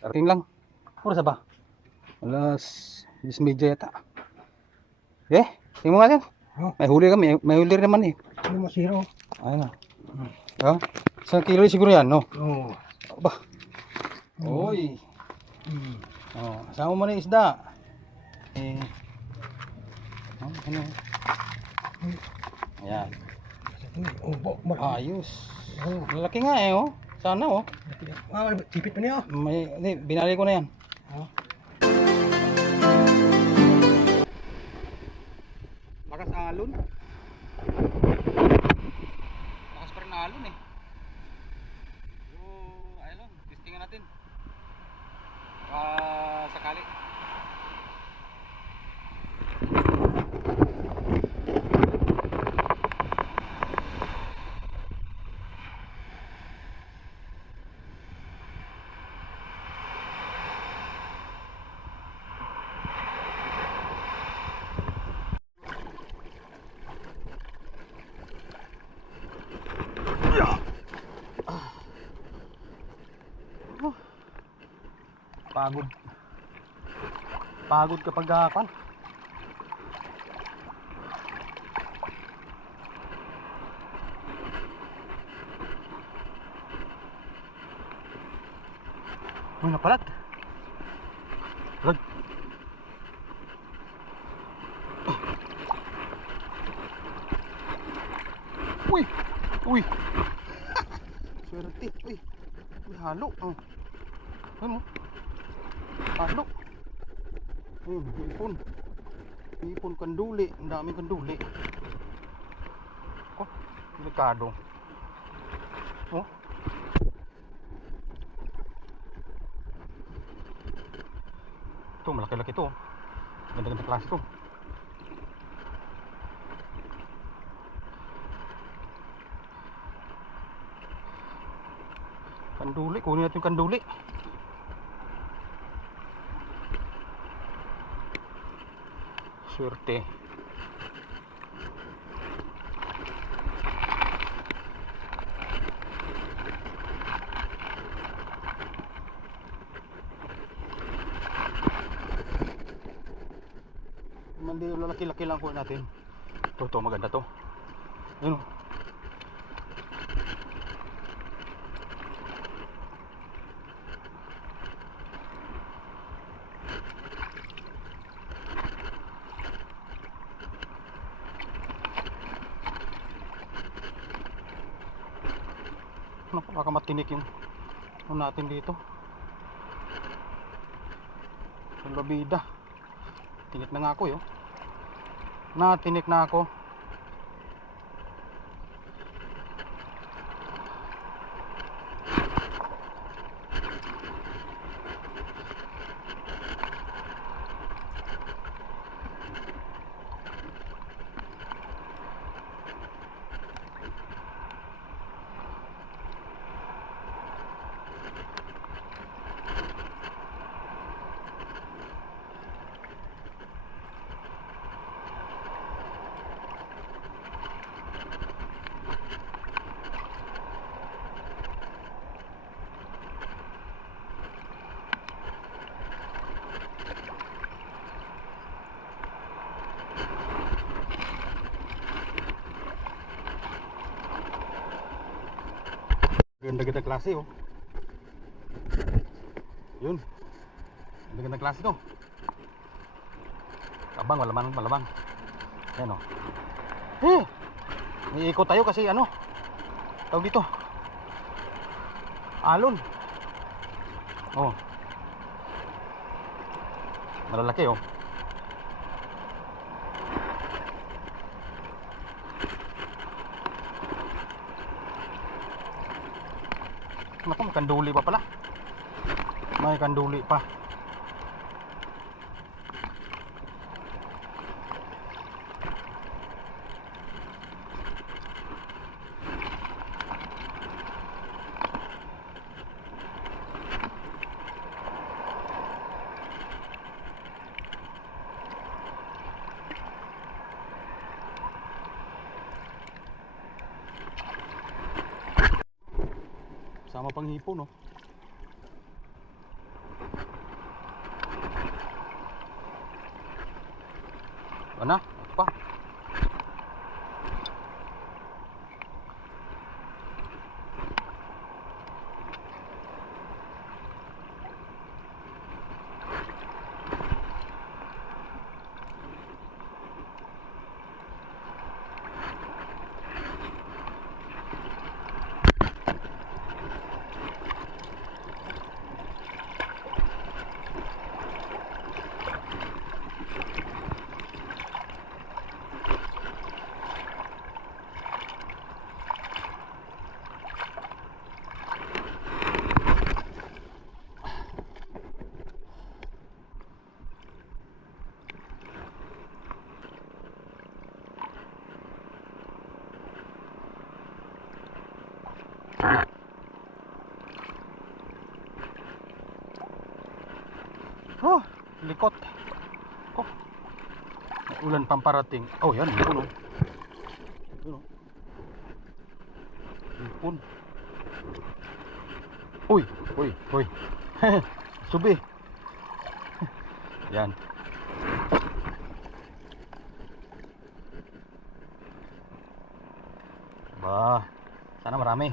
Karating lang. Oras ba? Alas 10:30 yata. Eh, tingnan mo nga din. Oh, May huli kami. May huli rin naman eh. ano masiro? Ayun na. Ha? 1 kilo siguro yan, no? Oo. Ba? Oy. Hmm. Oh, kasama mo na yung isda. Eh. Oh, ano? Ayan. Oh, marami. Ayos. Oh, Malaki nga eh, oh. Sana, oh. tipit pa niya. Binali ko na yan. Oh. Lakas alon. Lakas pa rin na alon eh. So, ayun lang. Testingan natin. Sakali. Pagod. Pagod kapag kan. Uy, napalat. Lag. Uy. Uy. Swerte. Uy. Uy, halo. Oh. Ano? Halo. Ayun, ipon. Ipon kanduli. Ang daming kanduli. Oh, delikado. Oh. Ito, malaki-laki to. Ganda-ganda klase to. Kanduli, kunin natin yung kanduli. Swerte. Mandi, lalaki-laki lang kunin natin. Ito, maganda to. Yun. Napakamatinik yung natin dito. Yung labida. Tinik na nga ako yun. Natinik na ako. Ganda-ganda klase oh. Yun. Ganda-ganda klase to. Abang, malamang. Ayan oh. Iikot tayo kasi ano, tawag dito, alon. Oh. Malalaki oh. Naku, may kanduli pa pala. May kanduli pa. Sama pang hipon no. Ano? Ito pa. Oh, likot. Oh. May ulan pang parating. Oh, yan, ipon oh. Yun oh. Ipon. Uy, uy, uy. Subi. Yan. Bah, sana marami.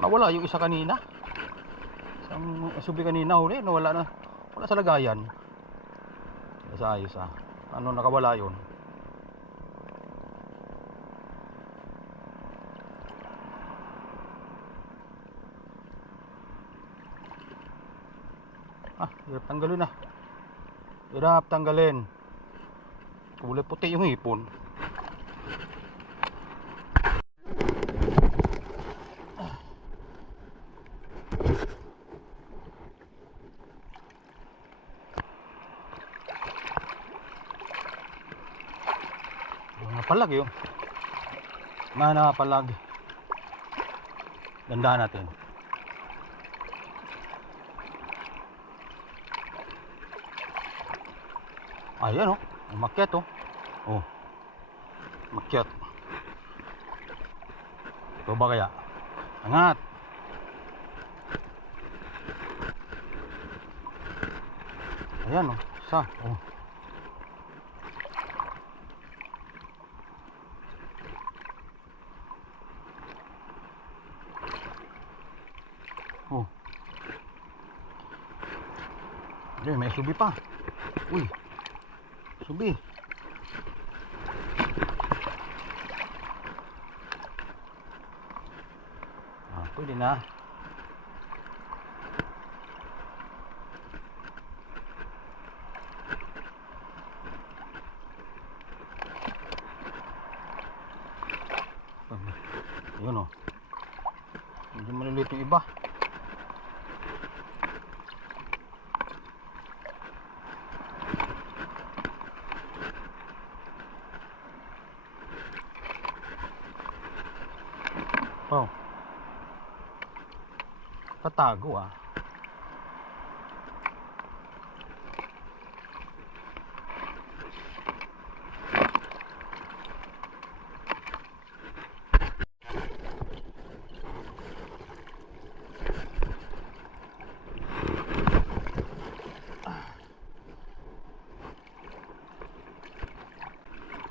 Nawala yung isa kanina. Isang subi kanina huli, nawala na. Wala sa lagayan. Sa ayos ah. Ano nakawala yun? Ah, hirap tanggalin ah. Hirap tanggalin. Kulay puti yung hipon. Palag yun. Mana palag. Dandahan natin. Ayan oh. Umakyat oh. Oh. Umakyat. Ito ba kaya? Angat. Ayan oh. Isa. Oh. Oh. Ay, may subi pa. Uy. Subi. Ah, pwede na. Yun oh. Hindi maliliit yung iba. Oh. Tatago ah.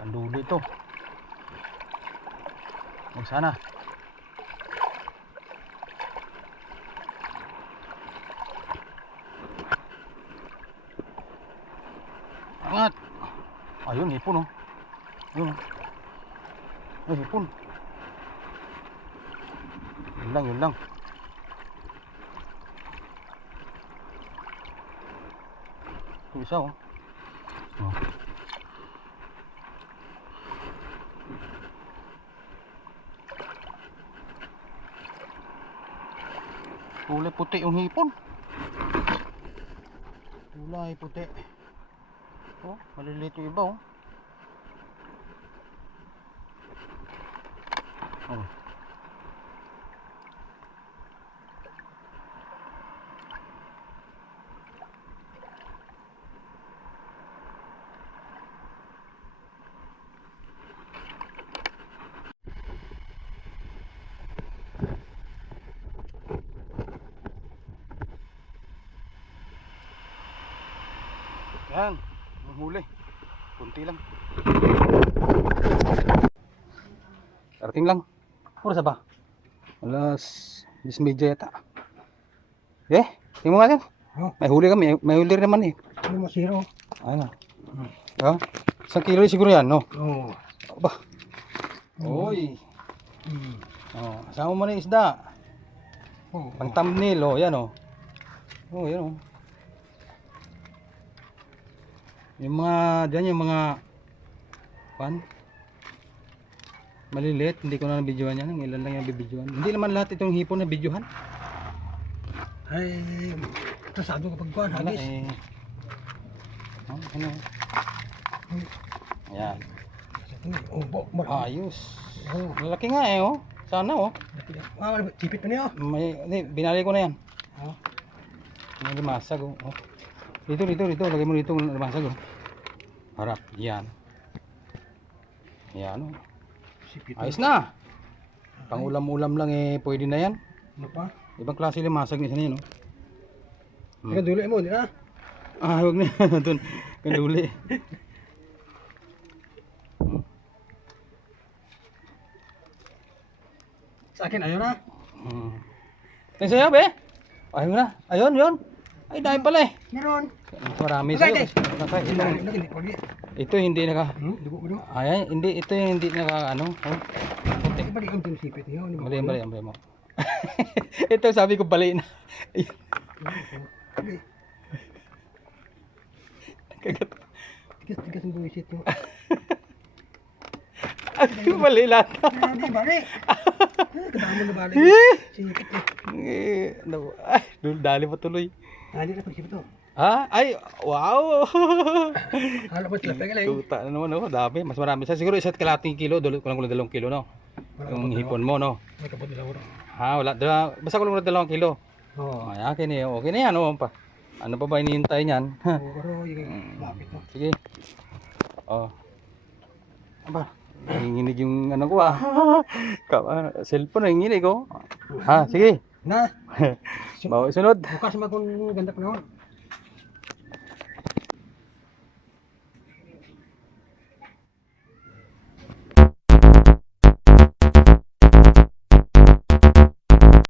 Tandulo ito. Huwag sana. Angat. Ayun, hipon oh. Yun oh. Ay, hipon. Yun lang, yun lang. Ito isa oh. Oh. Kulay puti yung hipon. Kulay puti. Oh, maliliit yung iba oh. Oh. Yan, ang huli. Kunti lang. Karating lang. Oras ba? Alas 10:30 yata. Eh, tingnan mo nga yan. Oh, May huli kami. May huli rin naman eh. ano mo zero? Ayun na. Ah, 1 kilo rin siguro yan, no? Oh. Aba. Oy. Mm. Oh, kasama mo na yung isda. Oh. Pang thumbnail, oh, yan oh. Oh, yan oh. Yung mga, dyan yung mga pan. Maliliit, hindi ko na nabidyohan yan. Ilan lang yung bibidyohan. Hindi naman lahat itong hipon na bidyohan. Ay, kasado kapag kuhan, Wala hagis. eh. Oh, ano? Ayan. Oh, Ayos. Oh. Malaki nga eh oh. Sana oh. Tipit pa niyo. Hindi, binali ko na yan. Oh. May limasag oh. Oh. Dito. Lagay mo dito ng limasag oh. Harap. Yan. Yan oh. Sipit. Ayos na. Pang ulam-ulam lang eh. Pwede na yan. Ano pa? Ibang klase limasag ni sana yun oh. Teka, dulo mo, di na? Ah, huwag na. Doon. Kanduli. Sa akin, ayaw na. Tingnan sa'yo, be. Ayun na. Ayun, yun. Ay, dahil pala eh. Meron. Marami Okay, sa'yo. okay. Ito hindi naka... Dugo mo. Ay, hindi. Ito yung hindi naka ano. Oh. Ito ba di ang sipit niyo? Mali mo. Ito sabi ko bali na. Kagat. Tigas ang buwisit mo. Ay, mali lahat. Hindi, balik. Kadaan mo na balik. Sipit mo. Ay, dali pa tuloy. Hindi na pagsipit to. Ha? Ay, wow! Hala mo sila pegaling. Tuta na naman, no? Dami. Mas marami. Siguro isa't kalating kilo. Kulang 2 kilo, no? Yung hipon mo, no? May kapot nila ko. Ha, wala. Basta kulang 2 kilo. Oo. Ay, akin eh. Okay na yan, no? Ano pa ba hinihintay niyan? Pero yung lapit mo. Sige. Oh. Aba, nanginginig yung ano ko ah. Cellphone nanginginig oh. Ha, sige. Na, Bawa sunod. bukas magkong ganda pa naman.